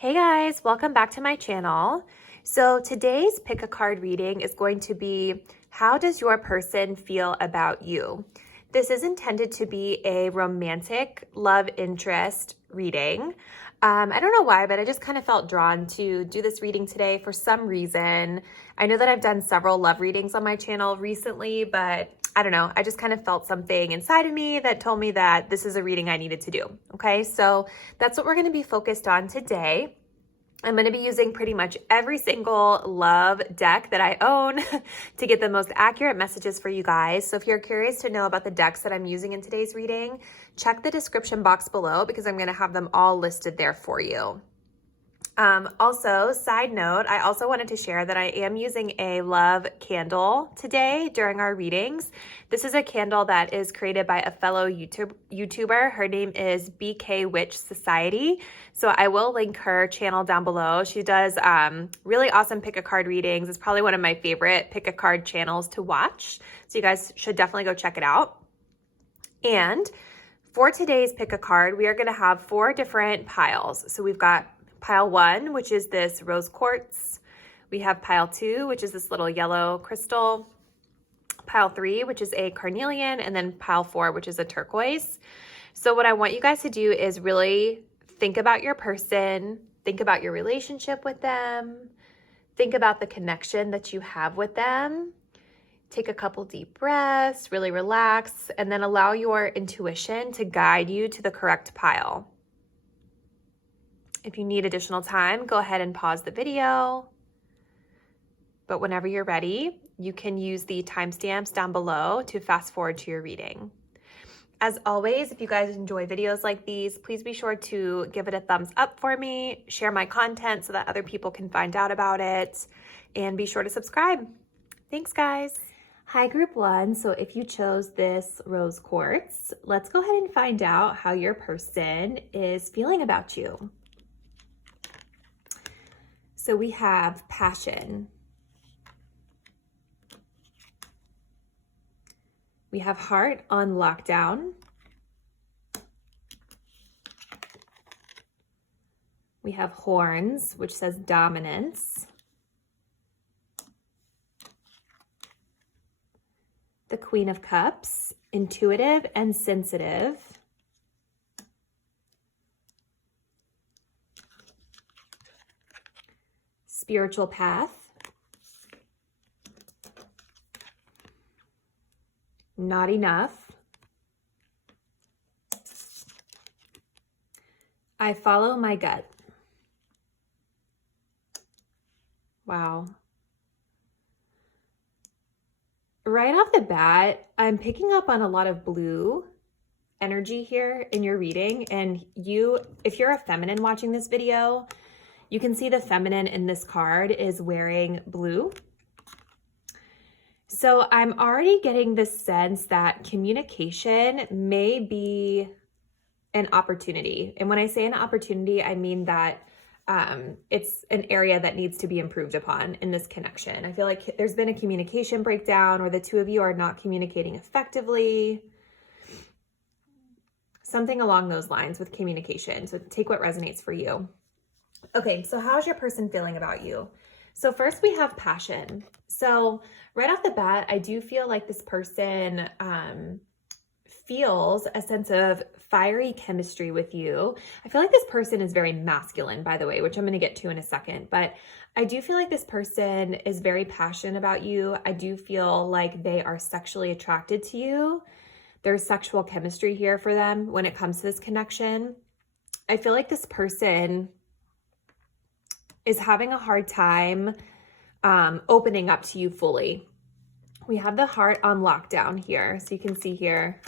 Hey guys, welcome back to my channel. So today's pick a card reading is going to be, how does your person feel about you? This is intended to be a romantic love interest reading. I don't know why, but I just kind of felt drawn to do this reading today for some reason. I know that I've done several love readings on my channel recently, but I don't know. I just kind of felt something inside of me that told me that this is a reading I needed to do. Okay, so that's what we're going to be focused on today. I'm going to be using pretty much every single love deck that I own to get the most accurate messages for you guys. So if you're curious to know about the decks that I'm using in today's reading, check the description box below because I'm going to have them all listed there for you. Also, side note, I also wanted to share that I am using a love candle today during our readings. This is a candle that is created by a fellow YouTuber. Her name is BK Witch Society. So I will link her channel down below. She does really awesome pick a card readings. It's probably one of my favorite pick a card channels to watch. So you guys should definitely go check it out. And for today's pick a card, we are going to have 4 different piles. So we've got Pile 1, which is this rose quartz. We have Pile 2, which is this little yellow crystal. Pile 3, which is a carnelian, and then Pile 4, which is a turquoise. So what I want you guys to do is really think about your person, think about your relationship with them, think about the connection that you have with them. Take a couple deep breaths, really relax, and then allow your intuition to guide you to the correct pile. If you need additional time, go ahead and pause the video. But whenever you're ready, you can use the timestamps down below to fast forward to your reading. As always, if you guys enjoy videos like these, please be sure to give it a thumbs up for me, share my content so that other people can find out about it, and be sure to subscribe. Thanks, guys. Hi, Group 1. So if you chose this rose quartz, let's go ahead and find out how your person is feeling about you. So we have passion. We have heart on lockdown. We have horns, which says dominance. The Queen of Cups, intuitive and sensitive. Spiritual path. Not enough. I follow my gut. Wow. Right off the bat, I'm picking up on a lot of blue energy here in your reading. And if you're a feminine watching this video, you can see the feminine in this card is wearing blue. So I'm already getting this sense that communication may be an opportunity. And when I say an opportunity, I mean that it's an area that needs to be improved upon in this connection. I feel like there's been a communication breakdown or the two of you are not communicating effectively. Something along those lines with communication. So take what resonates for you. Okay, so how's your person feeling about you? So first we have passion. So right off the bat, I do feel like this person feels a sense of fiery chemistry with you. I feel like this person is very masculine, by the way, which I'm going to get to in a second. But I do feel like this person is very passionate about you. I do feel like they are sexually attracted to you. There's sexual chemistry here for them when it comes to this connection. I feel like this person is having a hard time opening up to you fully. We have the heart on lockdown here. So you can see here,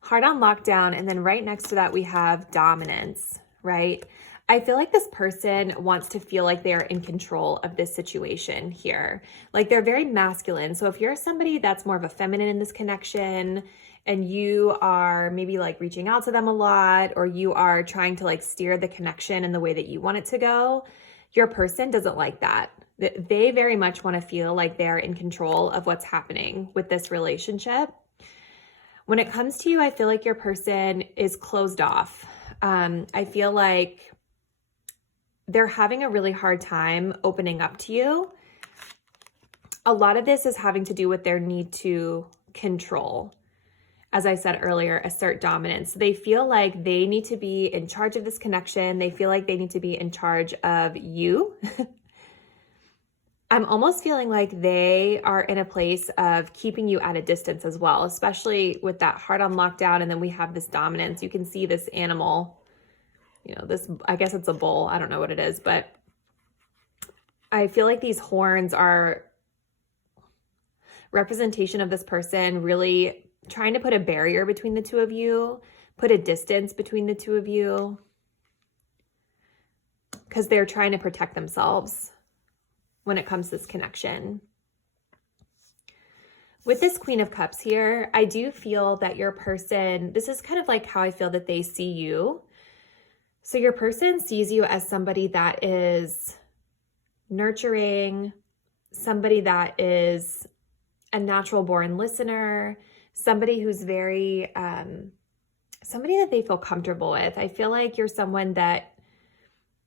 heart on lockdown. And then right next to that, we have dominance, right? I feel like this person wants to feel like they're in control of this situation here. Like they're very masculine. So if you're somebody that's more of a feminine in this connection, and you are maybe like reaching out to them a lot, or you are trying to like steer the connection in the way that you want it to go, your person doesn't like that. They very much want to feel like they're in control of what's happening with this relationship. When it comes to you, I feel like your person is closed off. I feel like they're having a really hard time opening up to you. A lot of this is having to do with their need to control. As I said earlier, assert dominance. They feel like they need to be in charge of this connection. They feel like they need to be in charge of you. I'm almost feeling like they are in a place of keeping you at a distance as well, especially with that heart on lockdown. And then we have this dominance. You can see this animal, this, I guess it's a bull. I don't know what it is, but I feel like these horns are representation of this person really trying to put a barrier between the two of you, put a distance between the two of you, because they're trying to protect themselves when it comes to this connection. With this Queen of Cups here, I do feel that your person, this is kind of like how I feel that they see you. So your person sees you as somebody that is nurturing, somebody that is a natural born listener, somebody who's very, somebody that they feel comfortable with. I feel like you're someone that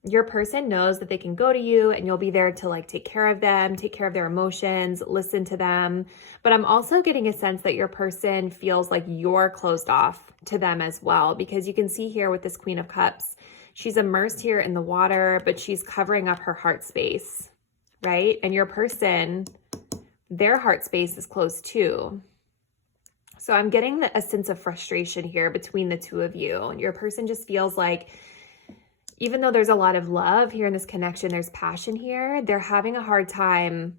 your person knows that they can go to you and you'll be there to like take care of them, take care of their emotions, listen to them. But I'm also getting a sense that your person feels like you're closed off to them as well, because you can see here with this Queen of Cups, she's immersed here in the water, but she's covering up her heart space, right? And your person, their heart space is closed too. So I'm getting a sense of frustration here between the two of you. And your person just feels like, even though there's a lot of love here in this connection, there's passion here, they're having a hard time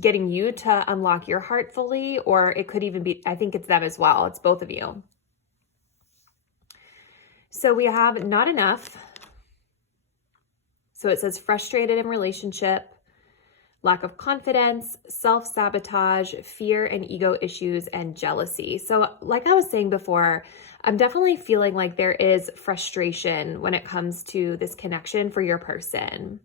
getting you to unlock your heart fully, or it could even be, I think it's them as well. It's both of you. So we have not enough. So it says frustrated in relationship, lack of confidence, self-sabotage, fear and ego issues, and jealousy. So like I was saying before, I'm definitely feeling like there is frustration when it comes to this connection for your person.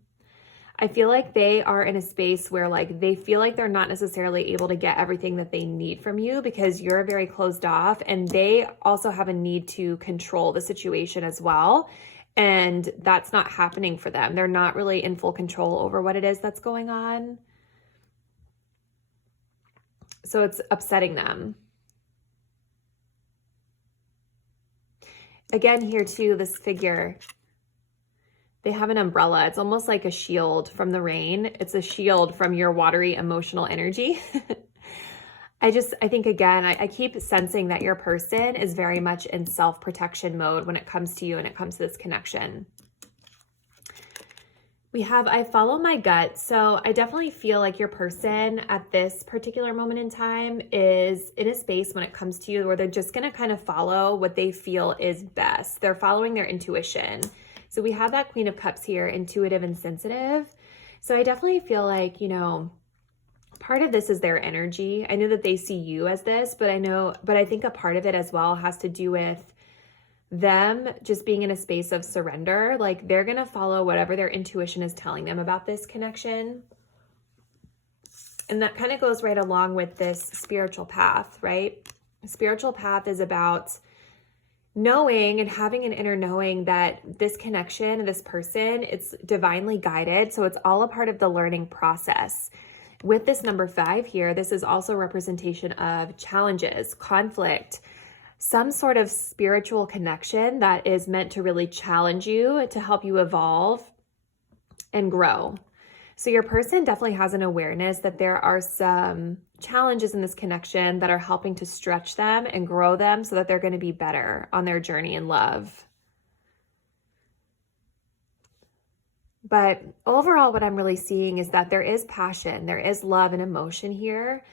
I feel like they are in a space where like they feel like they're not necessarily able to get everything that they need from you because you're very closed off, and they also have a need to control the situation as well. And that's not happening for them. They're not really in full control over what it is that's going on. So it's upsetting them. Again, here too, this figure, they have an umbrella. It's almost like a shield from the rain. It's a shield from your watery emotional energy. I think, again, I keep sensing that your person is very much in self-protection mode when it comes to you and it comes to this connection. We have, I follow my gut. So I definitely feel like your person at this particular moment in time is in a space when it comes to you where they're just going to kind of follow what they feel is best. They're following their intuition. So we have that Queen of Cups here, intuitive and sensitive. So I definitely feel like, part of this is their energy. I know that they see you as this, but I think a part of it as well has to do with them just being in a space of surrender. Like they're going to follow whatever their intuition is telling them about this connection. And that kind of goes right along with this spiritual path, right? A spiritual path is about knowing and having an inner knowing that this connection, this person, it's divinely guided. So it's all a part of the learning process. With this number 5 here, this is also a representation of challenges, conflict, some sort of spiritual connection that is meant to really challenge you, to help you evolve and grow. So your person definitely has an awareness that there are some challenges in this connection that are helping to stretch them and grow them so that they're going to be better on their journey in love. But overall, what I'm really seeing is that there is passion, there is love and emotion here.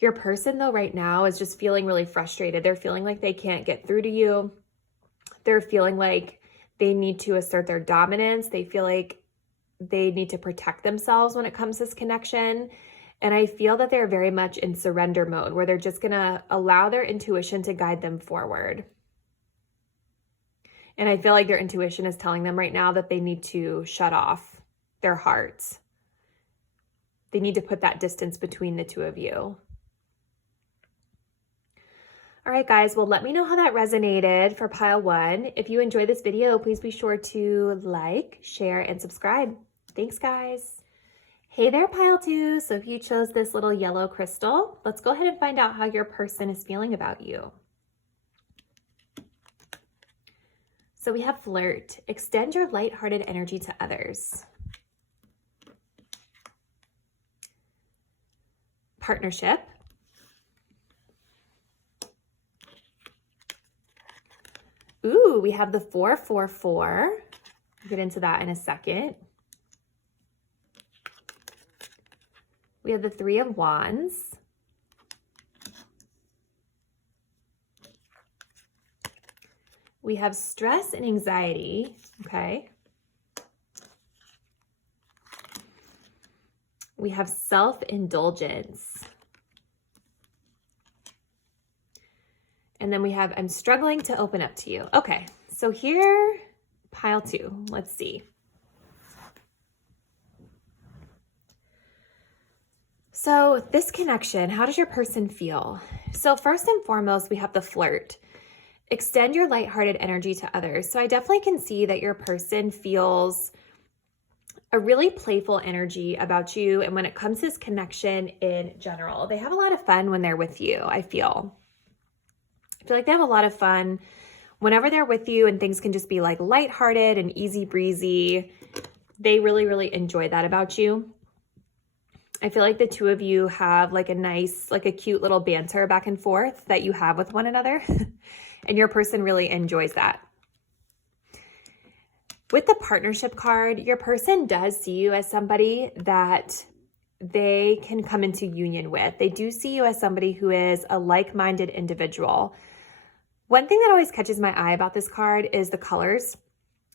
Your person, though, right now is just feeling really frustrated. They're feeling like they can't get through to you. They're feeling like they need to assert their dominance. They feel like they need to protect themselves when it comes to this connection. And I feel that they're very much in surrender mode, where they're just going to allow their intuition to guide them forward. And I feel like their intuition is telling them right now that they need to shut off their hearts. They need to put that distance between the two of you. All right, guys, well, let me know how that resonated for pile 1. If you enjoyed this video, please be sure to like, share, and subscribe. Thanks, guys. Hey there, pile 2. So if you chose this little yellow crystal, let's go ahead and find out how your person is feeling about you. So we have flirt. Extend your lighthearted energy to others. Partnership. Ooh, we have the 444. I'll get into that in a second. We have the 3 of Wands. We have stress and anxiety, okay? We have self-indulgence. And then we have, I'm struggling to open up to you. Okay, so here, pile 2, let's see. So this connection, how does your person feel? So first and foremost, we have the flirt. Extend your lighthearted energy to others. So I definitely can see that your person feels a really playful energy about you. And when it comes to this connection in general, they have a lot of fun when they're with you, I feel like they have a lot of fun whenever they're with you, and things can just be like lighthearted and easy breezy. They really, really enjoy that about you. I feel like the two of you have like a nice, like a cute little banter back and forth that you have with one another. And your person really enjoys that. With the partnership card, your person does see you as somebody that they can come into union with. They do see you as somebody who is a like-minded individual. One thing that always catches my eye about this card is the colors.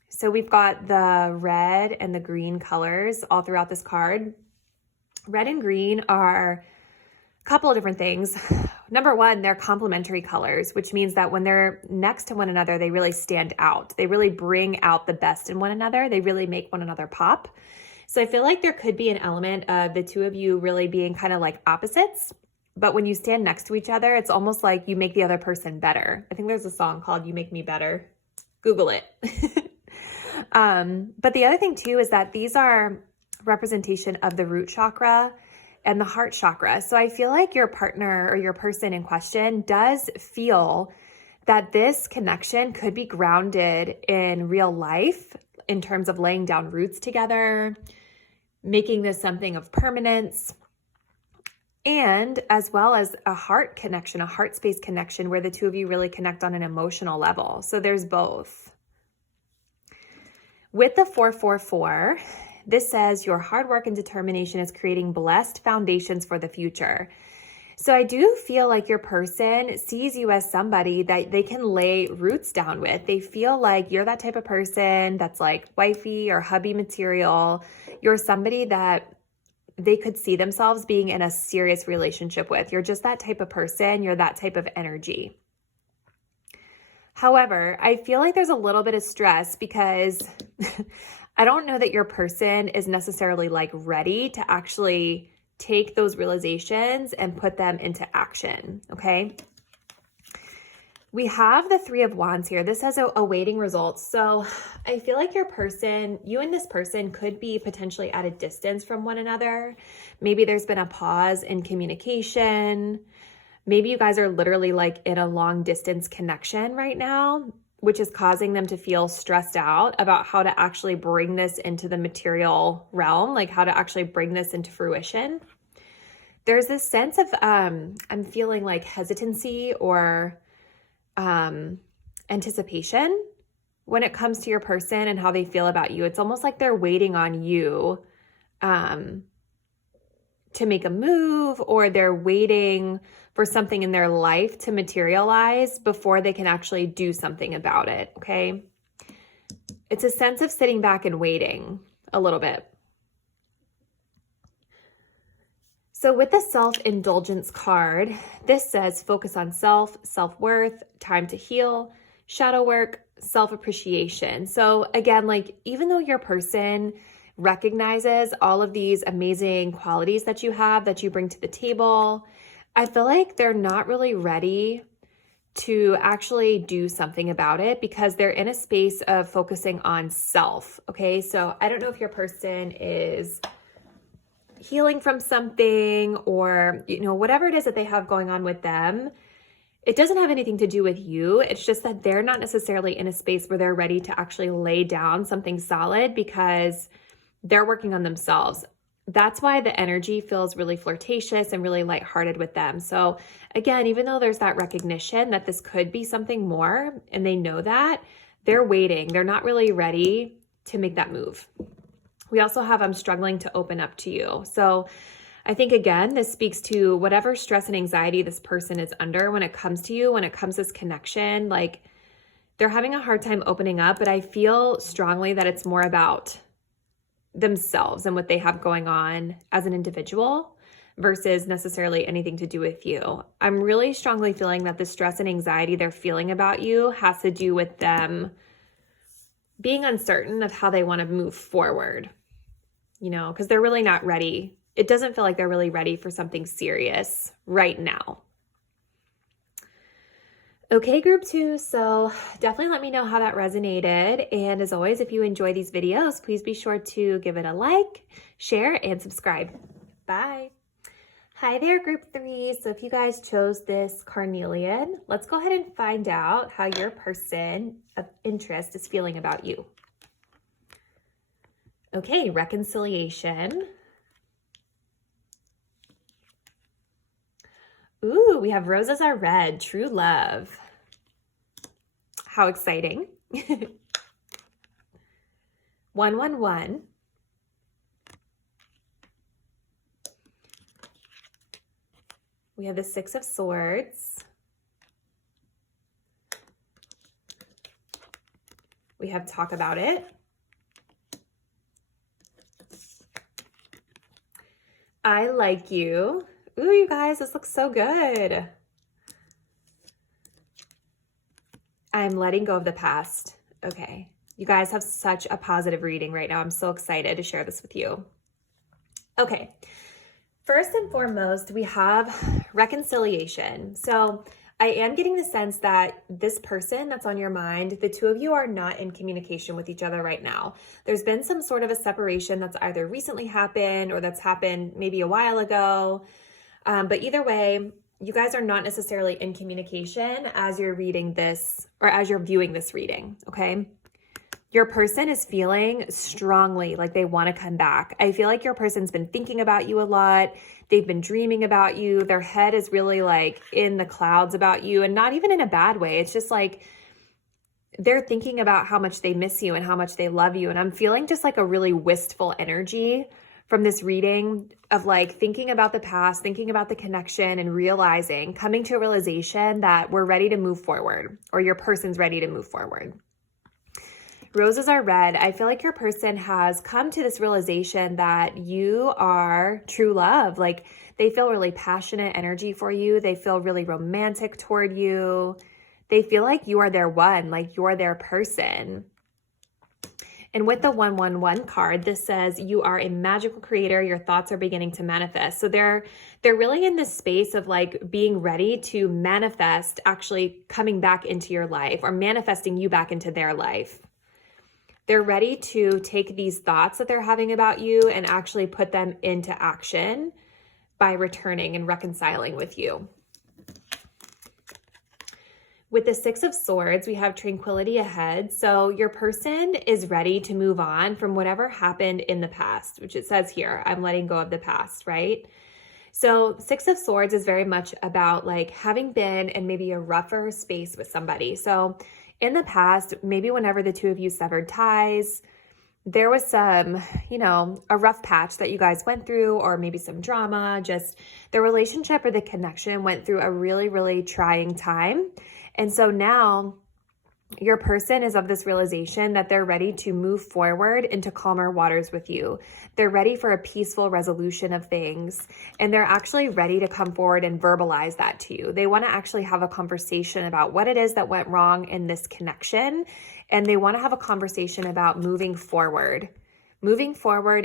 So we've got the red and the green colors all throughout this card. Red and green are a couple of different things. Number one, they're complementary colors, which means that when they're next to one another, they really stand out. They really bring out the best in one another. They really make one another pop. So I feel like there could be an element of the two of you really being kind of like opposites. But when you stand next to each other, it's almost like you make the other person better. I think there's a song called You Make Me Better. Google it. But the other thing too is that these are representation of the root chakra and the heart chakra. So I feel like your partner or your person in question does feel that this connection could be grounded in real life in terms of laying down roots together, making this something of permanence, and as well as a heart connection, a heart space connection where the two of you really connect on an emotional level. So there's both. With the 444, this says your hard work and determination is creating blessed foundations for the future. So I do feel like your person sees you as somebody that they can lay roots down with. They feel like you're that type of person that's like wifey or hubby material. You're somebody that they could see themselves being in a serious relationship with. You're just that type of person. You're that type of energy. However, I feel like there's a little bit of stress because I don't know that your person is necessarily like ready to actually take those realizations and put them into action, okay? We have the 3 of Wands here. This has awaiting results. So I feel like your person, you and this person could be potentially at a distance from one another. Maybe there's been a pause in communication. Maybe you guys are literally like in a long distance connection right now, which is causing them to feel stressed out about how to actually bring this into the material realm, like how to actually bring this into fruition. There's this sense of, I'm feeling like hesitancy or anticipation when it comes to your person and how they feel about you. It's almost like they're waiting on you to make a move, or they're waiting for something in their life to materialize before they can actually do something about it, okay? It's a sense of sitting back and waiting a little bit. So with the self-indulgence card, this says focus on self, self-worth, time to heal, shadow work, self-appreciation. So again, like even though your person recognizes all of these amazing qualities that you have, that you bring to the table, I feel like they're not really ready to actually do something about it because they're in a space of focusing on self. Okay, so I don't know if your person is healing from something or, whatever it is that they have going on with them. It doesn't have anything to do with you. It's just that they're not necessarily in a space where they're ready to actually lay down something solid because they're working on themselves. That's why the energy feels really flirtatious and really lighthearted with them. So again, even though there's that recognition that this could be something more and they know that, they're waiting. They're not really ready to make that move. We also have, I'm struggling to open up to you. So I think, again, this speaks to whatever stress and anxiety this person is under when it comes to you, when it comes to this connection, like they're having a hard time opening up, but I feel strongly that it's more about themselves and what they have going on as an individual versus necessarily anything to do with you. I'm really strongly feeling that the stress and anxiety they're feeling about you has to do with them being uncertain of how they want to move forward, because they're really not ready. It doesn't feel like they're really ready for something serious right now. Okay, group 2, so definitely let me know how that resonated. And as always, if you enjoy these videos, please be sure to give it a like, share, and subscribe. Bye. Hi there, group 3. So if you guys chose this carnelian, let's go ahead and find out how your person of interest is feeling about you. Okay, reconciliation. Ooh, we have roses are red, true love. How exciting. 111. We have the 6 of Swords. We have talk about it. I like you. Ooh, you guys, this looks so good. I'm letting go of the past. Okay. You guys have such a positive reading right now. I'm so excited to share this with you. Okay. First and foremost, we have reconciliation. So I am getting the sense that this person that's on your mind, the two of you are not in communication with each other right now. There's been some sort of a separation that's either recently happened or that's happened maybe a while ago. But either way, you guys are not necessarily in communication as you're reading this or as you're viewing this reading, okay? Your person is feeling strongly like they want to come back. I feel like your person's been thinking about you a lot. They've been dreaming about you. Their head is really like in the clouds about you, and not even in a bad way. It's just like they're thinking about how much they miss you and how much they love you. And I'm feeling just like a really wistful energy from this reading of like thinking about the past, thinking about the connection, and coming to a realization that we're ready to move forward, or your person's ready to move forward. Roses are red. I feel like your person has come to this realization that you are true love. Like they feel really passionate energy for you. They feel really romantic toward you. They feel like you are their one, like you're their person. And with the 111 card, this says you are a magical creator. Your thoughts are beginning to manifest. So they're really in this space of like being ready to manifest actually coming back into your life or manifesting you back into their life. They're ready to take these thoughts that they're having about you and actually put them into action by returning and reconciling with you. With the 6 of Swords, we have tranquility ahead. So your person is ready to move on from whatever happened in the past, which it says here, I'm letting go of the past, right? So 6 of Swords is very much about like having been in maybe a rougher space with somebody. So in the past, maybe whenever the two of you severed ties, there was some, a rough patch that you guys went through, or maybe some drama, just the relationship or the connection went through a really, really trying time. And so now your person is of this realization that they're ready to move forward into calmer waters with you. They're ready for a peaceful resolution of things, and they're actually ready to come forward and verbalize that to you. They want to actually have a conversation about what it is that went wrong in this connection, and they want to have a conversation about moving forward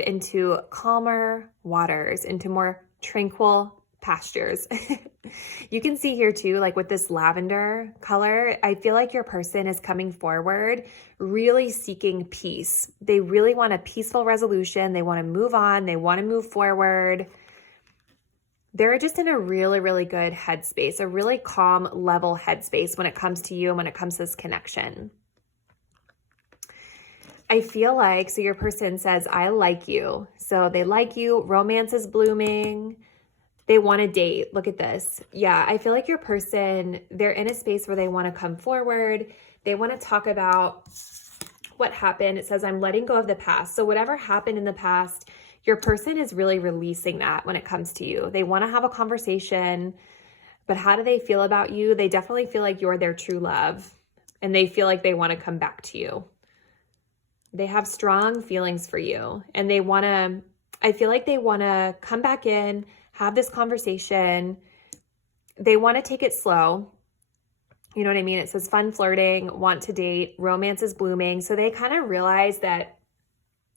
into calmer waters, into more tranquil, pastures. You can see here too, like with this lavender color, I feel like your person is coming forward, really seeking peace. They really want a peaceful resolution. They want to move on. They want to move forward. They're just in a really, really good headspace, a really calm, level headspace when it comes to you and when it comes to this connection. I feel like, so your person says, I like you. So they like you. Romance is blooming. They want to date. Look at this. Yeah, I feel like your person, they're in a space where they want to come forward. They want to talk about what happened. It says, I'm letting go of the past. So whatever happened in the past, your person is really releasing that when it comes to you. They want to have a conversation, but how do they feel about you? They definitely feel like you're their true love, and they feel like they want to come back to you. They have strong feelings for you, and they want to, I feel like they want to come back in, have this conversation. They want to take it slow. You know what I mean? It says fun flirting, want to date, romance is blooming. So they kind of realize that,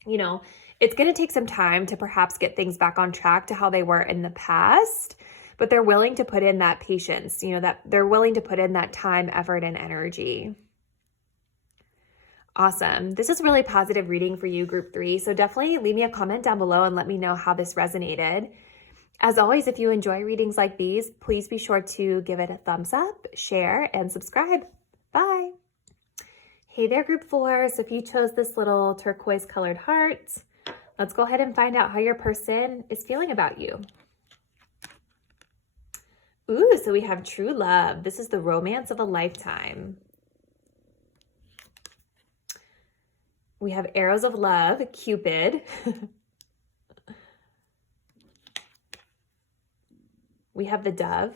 you know, it's going to take some time to perhaps get things back on track to how they were in the past, but they're willing to put in that patience, you know, that they're willing to put in that time, effort, and energy. Awesome. This is really positive reading for you, group 3. So definitely leave me a comment down below and let me know how this resonated. As always, if you enjoy readings like these, please be sure to give it a thumbs up, share, and subscribe. Bye. Hey there, group 4. So if you chose this little turquoise colored heart, let's go ahead and find out how your person is feeling about you. Ooh, so we have true love. This is the romance of a lifetime. We have arrows of love, Cupid. We have the dove.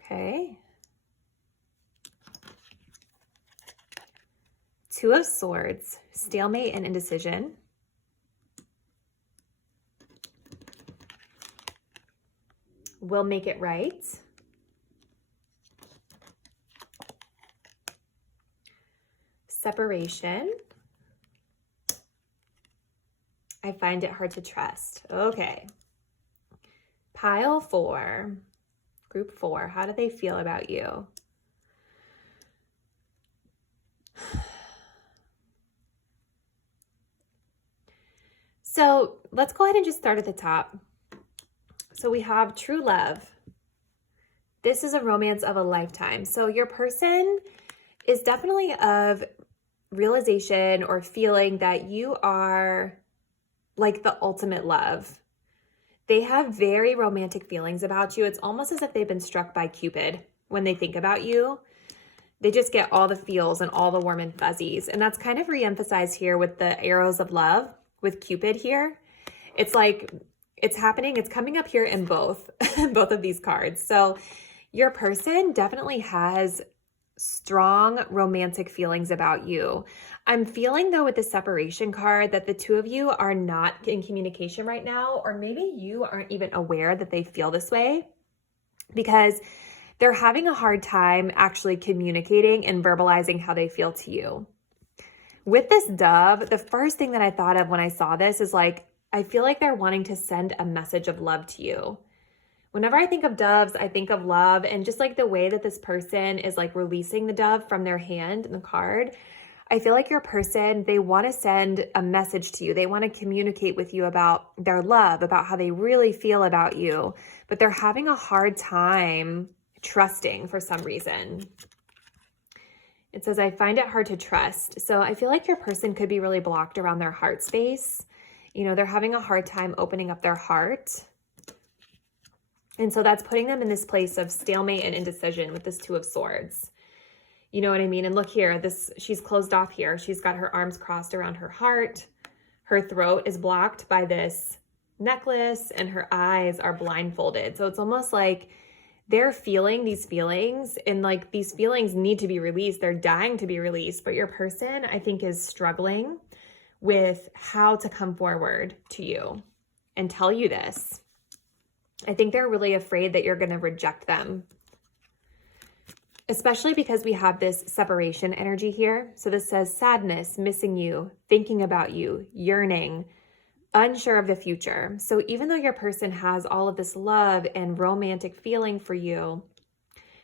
Okay. Two of Swords, stalemate and indecision. We'll make it right. Separation. I find it hard to trust. Okay. Pile 4, group 4. How do they feel about you? So let's go ahead and just start at the top. So we have true love. This is a romance of a lifetime. So your person is definitely of realization or feeling that you are like the ultimate love. They have very romantic feelings about you. It's almost as if they've been struck by Cupid when they think about you. They just get all the feels and all the warm and fuzzies. And that's kind of re-emphasized here with the arrows of love with Cupid here. It's like it's happening. It's coming up here in both of these cards. So your person definitely has strong romantic feelings about you. I'm feeling though with the separation card that the two of you are not in communication right now, or maybe you aren't even aware that they feel this way because they're having a hard time actually communicating and verbalizing how they feel to you. With this dove, the first thing that I thought of when I saw this is like, I feel like they're wanting to send a message of love to you. Whenever I think of doves, I think of love, and just like the way that this person is like releasing the dove from their hand in the card, I feel like your person, they want to send a message to you. They want to communicate with you about their love, about how they really feel about you, but they're having a hard time trusting for some reason. It says, I find it hard to trust. So I feel like your person could be really blocked around their heart space. You know, they're having a hard time opening up their heart. And so that's putting them in this place of stalemate and indecision with this Two of Swords. You know what I mean? And look here, she's closed off here. She's got her arms crossed around her heart. Her throat is blocked by this necklace and her eyes are blindfolded. So it's almost like they're feeling these feelings and like these feelings need to be released. They're dying to be released. But your person, I think, is struggling with how to come forward to you and tell you this. I think they're really afraid that you're going to reject them, especially because we have this separation energy here. So this says sadness, missing you, thinking about you, yearning, unsure of the future. So even though your person has all of this love and romantic feeling for you,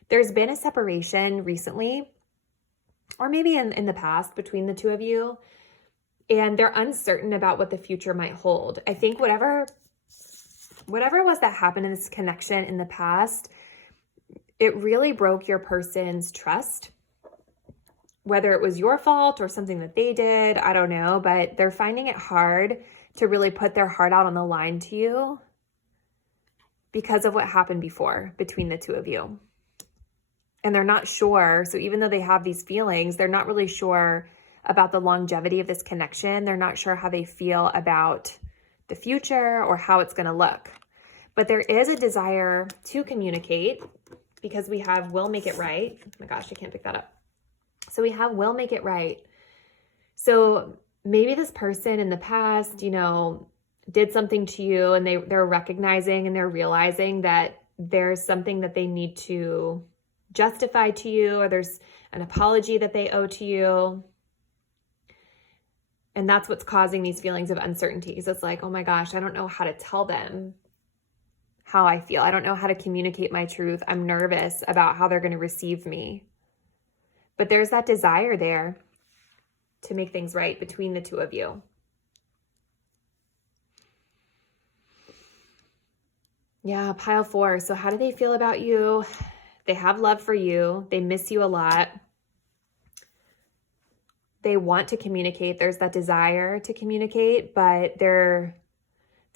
there's been a separation recently, or maybe in the past, between the two of you, and they're uncertain about what the future might hold. I think whatever it was that happened in this connection in the past, it really broke your person's trust. Whether it was your fault or something that they did, I don't know, but they're finding it hard to really put their heart out on the line to you because of what happened before between the two of you. And they're not sure. So even though they have these feelings, they're not really sure about the longevity of this connection. They're not sure how they feel about the future or how it's going to look. But there is a desire to communicate because we have will make it right. Oh my gosh, I can't pick that up. So we have will make it right. So maybe this person in the past, you know, did something to you and they're recognizing and they're realizing that there's something that they need to justify to you, or there's an apology that they owe to you. And that's what's causing these feelings of uncertainty. So it's like, oh my gosh, I don't know how to tell them how I feel. I don't know how to communicate my truth. I'm nervous about how they're going to receive me. But there's that desire there to make things right between the two of you. Yeah, pile 4. So how do they feel about you? They have love for you. They miss you a lot. They want to communicate. There's that desire to communicate, but they're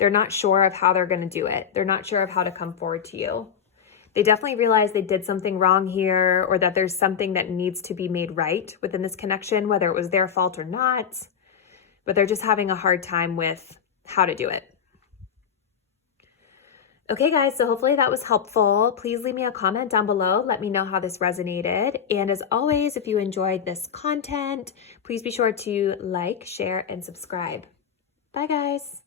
not sure of how they're going to do it. They're not sure of how to come forward to you. They definitely realize they did something wrong here, or that there's something that needs to be made right within this connection, whether it was their fault or not, but they're just having a hard time with how to do it. Okay, guys, so hopefully that was helpful. Please leave me a comment down below. Let me know how this resonated. And as always, if you enjoyed this content, please be sure to like, share, and subscribe. Bye, guys.